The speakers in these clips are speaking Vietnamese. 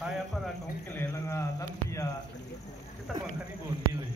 Kaya para kung kilala nga lampia kita bang kanibon dili.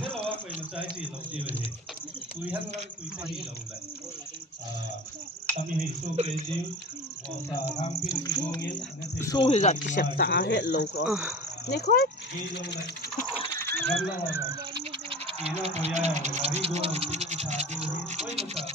Thế là phải nó trái gì lộc gì vậy? Cùi hăng lăng cùi trái gì lộc này? Kami hình số cái gì? Hoàng sa ham pin số nghiến. Số thì giật cái sẹp tạ hết lộc. Này khói. Gamla hoga. Ina koya hari go mutti thati hoyi koi nota.